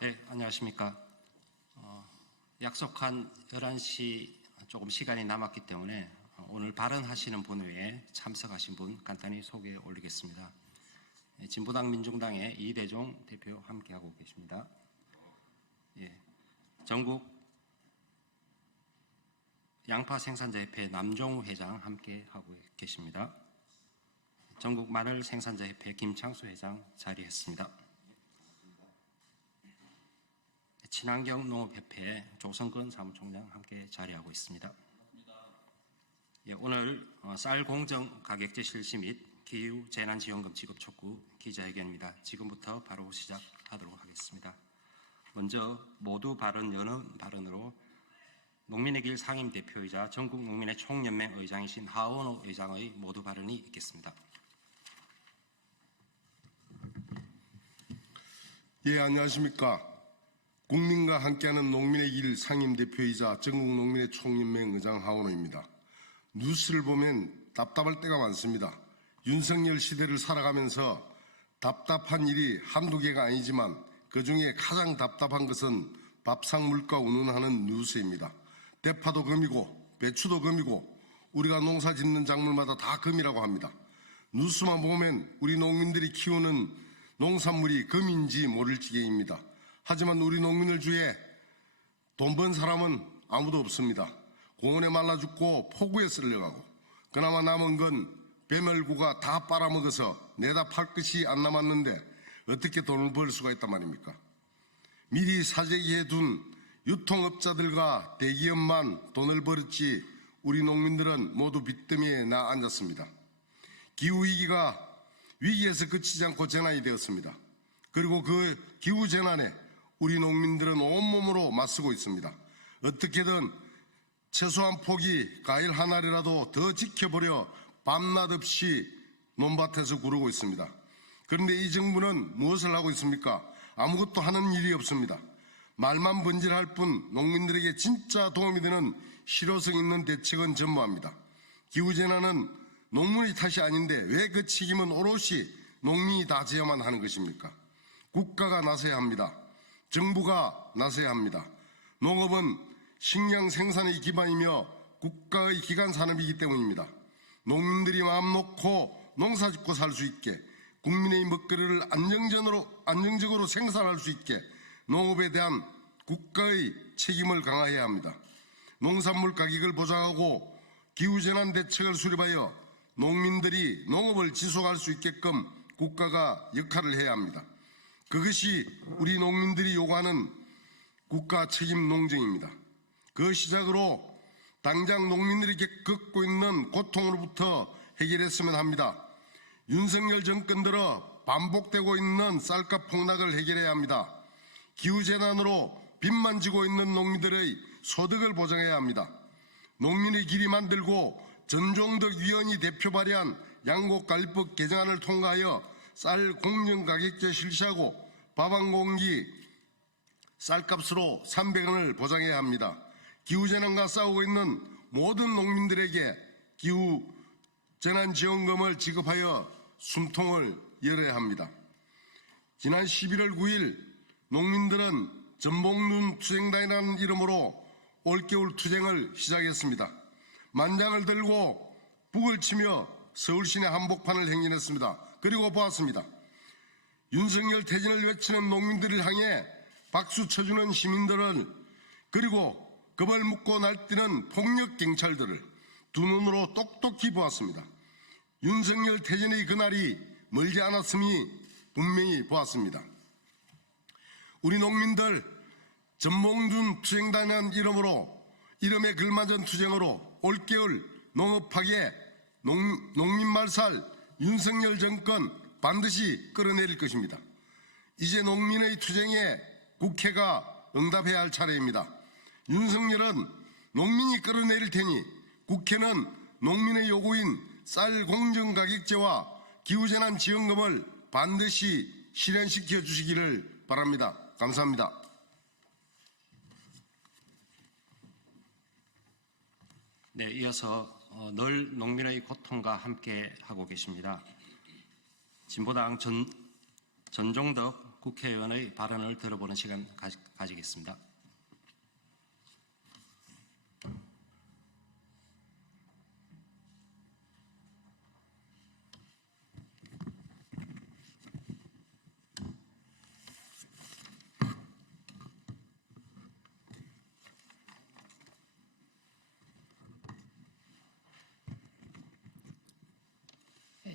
네, 안녕하십니까. 약속한 11시 조금 시간이 남았기 때문에 오늘 발언하시는 분 외에 참석하신 분 간단히 소개해 올리겠습니다. 진보당 민중당의 이대종 대표 함께하고 계십니다. 전국 양파생산자협회 남종우 회장 함께하고 계십니다. 전국 마늘생산자협회 김창수 회장 자리했습니다. 친환경농업협회 조성근 사무총장 함께 자리하고 있습니다. 오늘 쌀 공정 가격제 실시 및 기후 재난지원금 지급 촉구 기자회견입니다. 지금부터 바로 시작하도록 하겠습니다. 먼저 모두 발언 여는 발언으로 농민의 길 상임대표이자 전국농민의 총연맹 의장이신 하원호 의장의 모두 발언이 있겠습니다. 예, 안녕하십니까. 국민과 함께하는 농민의 길 상임대표이자 전국농민의 총연맹 의장 하원호입니다. 뉴스를 보면 답답할 때가 많습니다. 윤석열 시대를 살아가면서 답답한 일이 한두 개가 아니지만 그중에 가장 답답한 것은 밥상 물가 운운하는 뉴스입니다. 대파도 금이고 배추도 금이고 우리가 농사 짓는 작물마다 다 금이라고 합니다. 뉴스만 보면 우리 농민들이 키우는 농산물이 금인지 모를 지경입니다. 하지만 우리 농민을 주위에 돈 번 사람은 아무도 없습니다. 공원에 말라 죽고 폭우에 쓸려가고 그나마 남은 건 배멸구가 다 빨아먹어서 내다 팔 것이 안 남았는데 어떻게 돈을 벌 수가 있단 말입니까? 미리 사재기해 둔 유통업자들과 대기업만 돈을 벌었지 우리 농민들은 모두 빚더미에 나 앉았습니다. 기후위기가 위기에서 그치지 않고 재난이 되었습니다. 그리고 그 기후재난에 우리 농민들은 온몸으로 맞서고 있습니다. 어떻게든 최소한 폭이 과일 한 알이라도 더 지켜보려 밤낮 없이 논밭에서 구르고 있습니다. 그런데 이 정부는 무엇을 하고 있습니까? 아무것도 하는 일이 없습니다. 말만 번질할 뿐 농민들에게 진짜 도움이 되는 실효성 있는 대책은 전무합니다. 기후재난은 농민의 탓이 아닌데 왜 그 책임은 오롯이 농민이 다 져야만 하는 것입니까? 국가가 나서야 합니다. 정부가 나서야 합니다. 농업은 식량 생산의 기반이며 국가의 기간 산업이기 때문입니다. 농민들이 마음 놓고 농사 짓고 살 수 있게 국민의 먹거리를 안정적으로 생산할 수 있게 농업에 대한 국가의 책임을 강화해야 합니다. 농산물 가격을 보장하고 기후재난 대책을 수립하여 농민들이 농업을 지속할 수 있게끔 국가가 역할을 해야 합니다. 그것이 우리 농민들이 요구하는 국가 책임 농정입니다. 그 시작으로 당장 농민들이 겪고 있는 고통으로부터 해결했으면 합니다. 윤석열 정권 들어 반복되고 있는 쌀값 폭락을 해결해야 합니다. 기후재난으로 빚만 지고 있는 농민들의 소득을 보장해야 합니다. 농민의 길이 만들고 전종덕 위원이 대표 발의한 양곡관리법 개정안을 통과하여 쌀 공정가격제 실시하고 밥 한 공기 쌀값으로 300원을 보장해야 합니다. 기후재난과 싸우고 있는 모든 농민들에게 기후재난지원금을 지급하여 숨통을 열어야 합니다. 지난 11월 9일 농민들은 전복눈 투쟁단이라는 이름으로 올겨울 투쟁을 시작했습니다. 만장을 들고 북을 치며 서울 시내 한복판을 행진했습니다. 그리고 보았습니다. 윤석열 퇴진을 외치는 농민들을 향해 박수 쳐주는 시민들을, 그리고 겁을 묶고 날뛰는 폭력 경찰들을 두 눈으로 똑똑히 보았습니다. 윤석열 퇴진의 그날이 멀지 않았음이 분명히 보았습니다. 우리 농민들 전봉준 투쟁단이라는 이름에 걸맞은 투쟁으로 올겨울 농업하게 농민 말살 윤석열 정권 반드시 끌어내릴 것입니다. 이제 농민의 투쟁에 국회가 응답해야 할 차례입니다. 윤석열은 농민이 끌어내릴 테니 국회는 농민의 요구인 쌀 공정가격제와 기후재난 지원금을 반드시 실현시켜 주시기를 바랍니다. 감사합니다. 네, 이어서 늘 농민의 고통과 함께 하고 계십니다. 진보당 전종덕 국회의원의 발언을 들어보는 시간 가지겠습니다.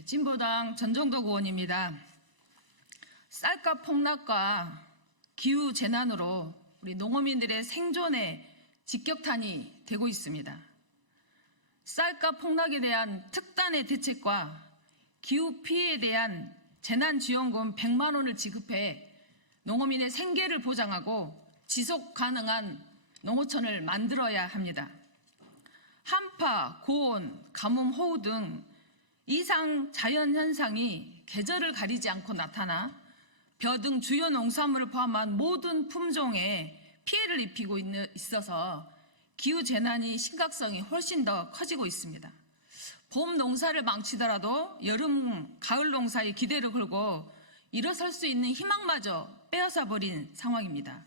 진보당 전종덕 의원입니다. 쌀값 폭락과 기후 재난으로 우리 농어민들의 생존에 직격탄이 되고 있습니다. 쌀값 폭락에 대한 특단의 대책과 기후 피해에 대한 재난지원금 100만 원을 지급해 농어민의 생계를 보장하고 지속 가능한 농어촌을 만들어야 합니다. 한파, 고온, 가뭄, 호우 등 이상 자연현상이 계절을 가리지 않고 나타나 벼 등 주요 농산물을 포함한 모든 품종에 피해를 입히고 있어서 기후재난이 심각성이 훨씬 더 커지고 있습니다. 봄 농사를 망치더라도 여름, 가을 농사에 기대를 걸고 일어설 수 있는 희망마저 빼앗아 버린 상황입니다.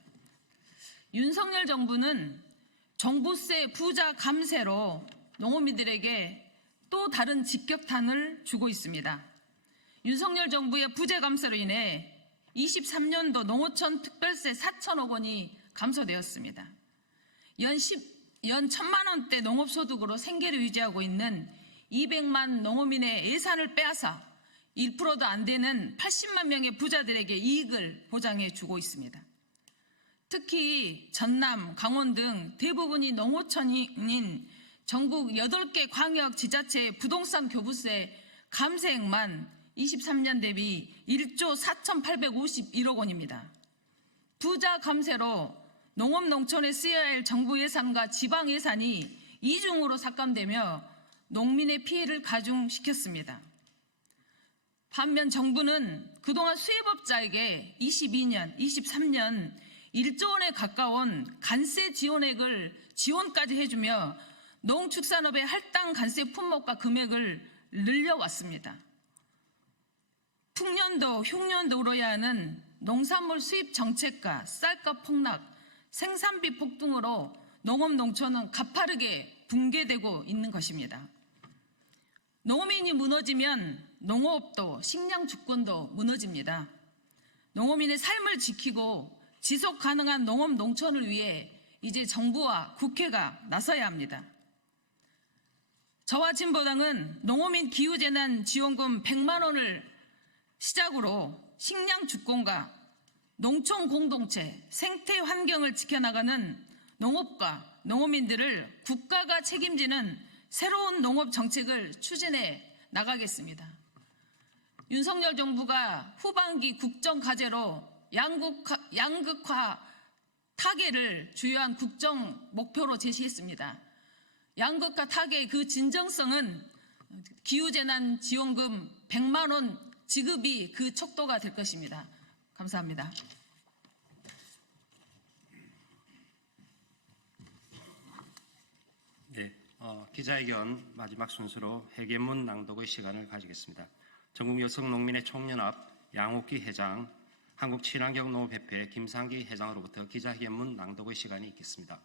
윤석열 정부는 종부세 부자 감세로 농어민들에게 또 다른 직격탄을 주고 있습니다. 윤석열 정부의 부재 감세로 인해 23년도 농어촌 특별세 4천억 원이 감소되었습니다. 연 1,000만 원대 농업소득으로 생계를 유지하고 있는 200만 농어민의 예산을 빼앗아 1%도 안 되는 80만 명의 부자들에게 이익을 보장해 주고 있습니다. 특히 전남, 강원 등 대부분이 농어촌인 전국 8개 광역 지자체의 부동산 교부세 감세액만 23년 대비 1조 4,851억 원입니다. 부자 감세로 농업 농촌에 쓰여야 할 정부 예산과 지방 예산이 이중으로 삭감되며 농민의 피해를 가중시켰습니다. 반면 정부는 그동안 수입업자에게 22년, 23년 1조 원에 가까운 관세 지원액을 지원까지 해주며 농축산업의 할당 관세 품목과 금액을 늘려왔습니다. 풍년도, 흉년도 울어야 하는 농산물 수입 정책과 쌀값 폭락, 생산비 폭등으로 농업 농촌은 가파르게 붕괴되고 있는 것입니다. 농어민이 무너지면 농업도 식량 주권도 무너집니다. 농어민의 삶을 지키고 지속 가능한 농업 농촌을 위해 이제 정부와 국회가 나서야 합니다. 저와 진보당은 농어민 기후재난 지원금 100만 원을 시작으로 식량 주권과 농촌 공동체, 생태 환경을 지켜나가는 농업과 농어민들을 국가가 책임지는 새로운 농업 정책을 추진해 나가겠습니다. 윤석열 정부가 후반기 국정 과제로 양극화 타개를 주요한 국정 목표로 제시했습니다. 양극화 타개의 그 진정성은 기후재난 지원금 100만 원 지급이 그 척도가 될 것입니다. 감사합니다. 네, 기자회견 마지막 순서로 회견문 낭독의 시간을 가지겠습니다. 전국여성농민의 총연합 양옥기 회장, 한국친환경농업협회 김상기 회장으로부터 기자회견문 낭독의 시간이 있겠습니다.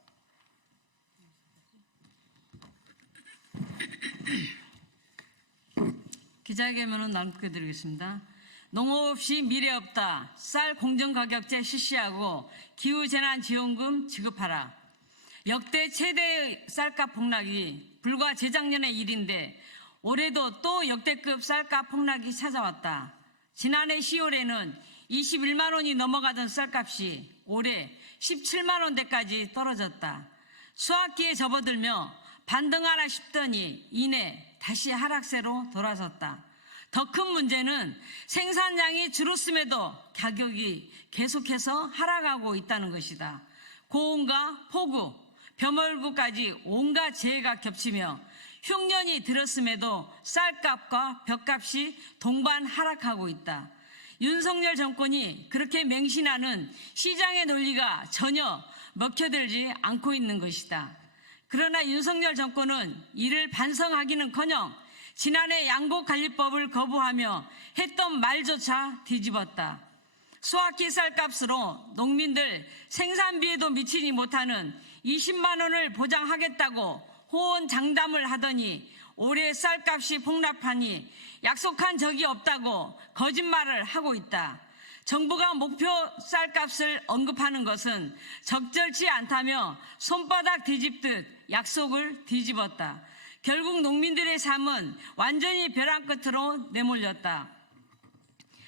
기자회견문은 낭독해드리겠습니다. 농업 없이 미래 없다. 쌀 공정가격제 실시하고 기후재난지원금 지급하라. 역대 최대의 쌀값 폭락이 불과 재작년의 일인데 올해도 또 역대급 쌀값 폭락이 찾아왔다. 지난해 10월에는 21만 원이 넘어가던 쌀값이 올해 17만 원대까지 떨어졌다. 수학기에 접어들며 반등하나 싶더니 이내 다시 하락세로 돌아섰다. 더 큰 문제는 생산량이 줄었음에도 가격이 계속해서 하락하고 있다는 것이다. 고온과 폭우, 벼멀구까지 온갖 재해가 겹치며 흉년이 들었음에도 쌀값과 벼값이 동반 하락하고 있다. 윤석열 정권이 그렇게 맹신하는 시장의 논리가 전혀 먹혀들지 않고 있는 것이다. 그러나 윤석열 정권은 이를 반성하기는커녕 지난해 양곡관리법을 거부하며 했던 말조차 뒤집었다. 수확기 쌀값으로 농민들 생산비에도 미치지 못하는 20만 원을 보장하겠다고 호언장담을 하더니 올해 쌀값이 폭락하니 약속한 적이 없다고 거짓말을 하고 있다. 정부가 목표 쌀값을 언급하는 것은 적절치 않다며 손바닥 뒤집듯 약속을 뒤집었다. 결국 농민들의 삶은 완전히 벼랑 끝으로 내몰렸다.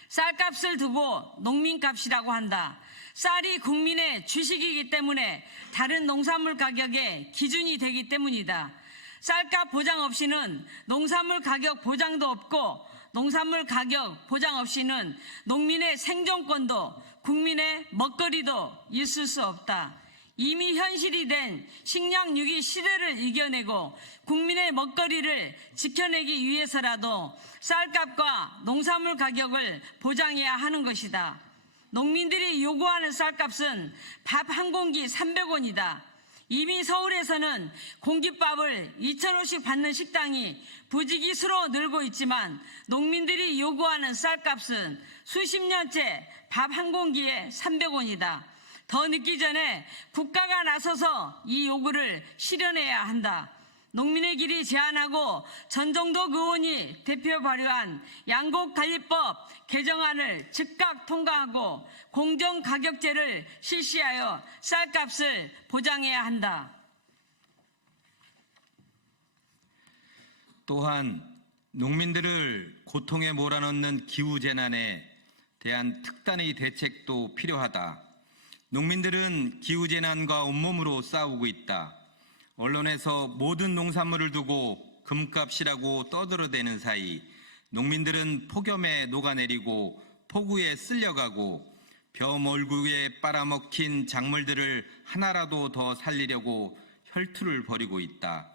쌀값을 두고 농민값이라고 한다. 쌀이 국민의 주식이기 때문에 다른 농산물 가격의 기준이 되기 때문이다. 쌀값 보장 없이는 농산물 가격 보장도 없고 농산물 가격 보장 없이는 농민의 생존권도 국민의 먹거리도 있을 수 없다. 이미 현실이 된 식량 위기 시대를 이겨내고 국민의 먹거리를 지켜내기 위해서라도 쌀값과 농산물 가격을 보장해야 하는 것이다. 농민들이 요구하는 쌀값은 밥 한 공기 300원이다. 이미 서울에서는 공깃밥을 2,000원씩 받는 식당이 부지기수로 늘고 있지만 농민들이 요구하는 쌀값은 수십 년째 밥 한 공기에 300원이다. 더 늦기 전에 국가가 나서서 이 요구를 실현해야 한다. 농민의 길이 제안하고 전정덕 의원이 대표 발의한 양곡관리법 개정안을 즉각 통과하고 공정가격제를 실시하여 쌀값을 보장해야 한다. 또한 농민들을 고통에 몰아넣는 기후재난에 대한 특단의 대책도 필요하다. 농민들은 기후재난과 온몸으로 싸우고 있다. 언론에서 모든 농산물을 두고 금값이라고 떠들어대는 사이 농민들은 폭염에 녹아내리고 폭우에 쓸려가고 벼멀구에 빨아먹힌 작물들을 하나라도 더 살리려고 혈투를 벌이고 있다.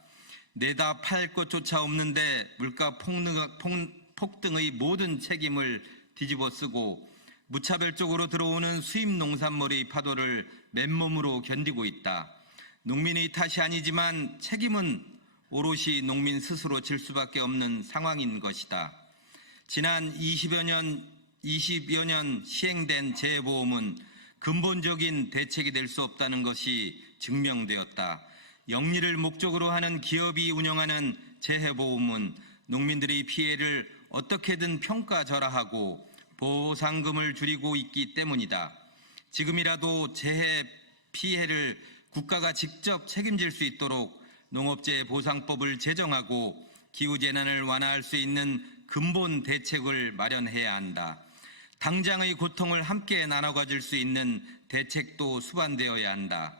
내다 팔 것조차 없는데 물가 폭등의 모든 책임을 뒤집어 쓰고 무차별적으로 들어오는 수입 농산물의 파도를 맨몸으로 견디고 있다. 농민의 탓이 아니지만 책임은 오롯이 농민 스스로 질 수밖에 없는 상황인 것이다. 지난 20여 년 시행된 재해보험은 근본적인 대책이 될 수 없다는 것이 증명되었다. 영리를 목적으로 하는 기업이 운영하는 재해보험은 농민들의 피해를 어떻게든 평가절하하고 보상금을 줄이고 있기 때문이다. 지금이라도 재해 피해를 국가가 직접 책임질 수 있도록 농업재해 보상법을 제정하고 기후재난을 완화할 수 있는 근본 대책을 마련해야 한다. 당장의 고통을 함께 나눠 가질 수 있는 대책도 수반되어야 한다.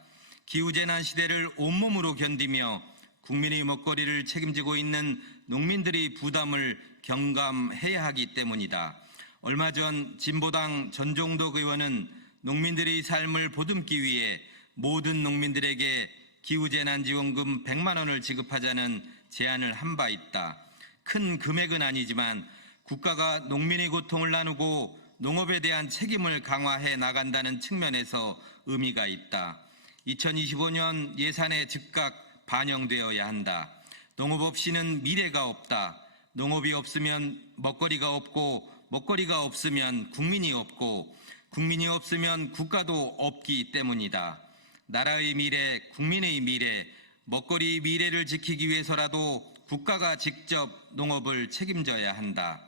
기후재난 시대를 온몸으로 견디며 국민의 먹거리를 책임지고 있는 농민들의 부담을 경감해야 하기 때문이다. 얼마 전 진보당 전종덕 의원은 농민들의 삶을 보듬기 위해 모든 농민들에게 기후재난지원금 100만 원을 지급하자는 제안을 한 바 있다. 큰 금액은 아니지만 국가가 농민의 고통을 나누고 농업에 대한 책임을 강화해 나간다는 측면에서 의미가 있다. 2025년 예산에 즉각 반영되어야 한다. 농업 없이는 미래가 없다. 농업이 없으면 먹거리가 없고 먹거리가 없으면 국민이 없고 국민이 없으면 국가도 없기 때문이다. 나라의 미래, 국민의 미래, 먹거리의 미래를 지키기 위해서라도 국가가 직접 농업을 책임져야 한다.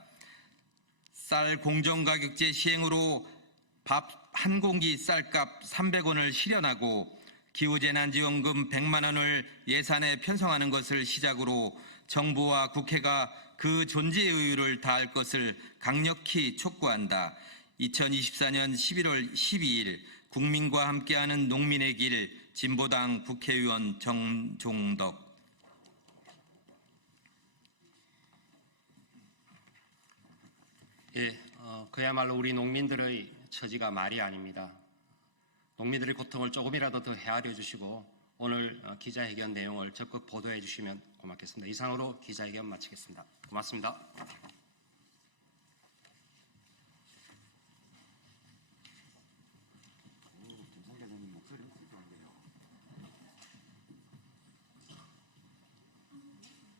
쌀 공정가격제 시행으로 밥 한 공기 쌀값 300원을 실현하고 기후재난지원금 100만 원을 예산에 편성하는 것을 시작으로 정부와 국회가 그 존재의 의의를 다할 것을 강력히 촉구한다. 2024년 11월 12일 국민과 함께하는 농민의 길 진보당 국회의원 정종덕. 예, 그야말로 우리 농민들의 처지가 말이 아닙니다. 농민들의 고통을 조금이라도 더 헤아려 주시고 오늘 기자회견 내용을 적극 보도해 주시면 고맙겠습니다. 이상으로 기자회견 마치겠습니다. 고맙습니다.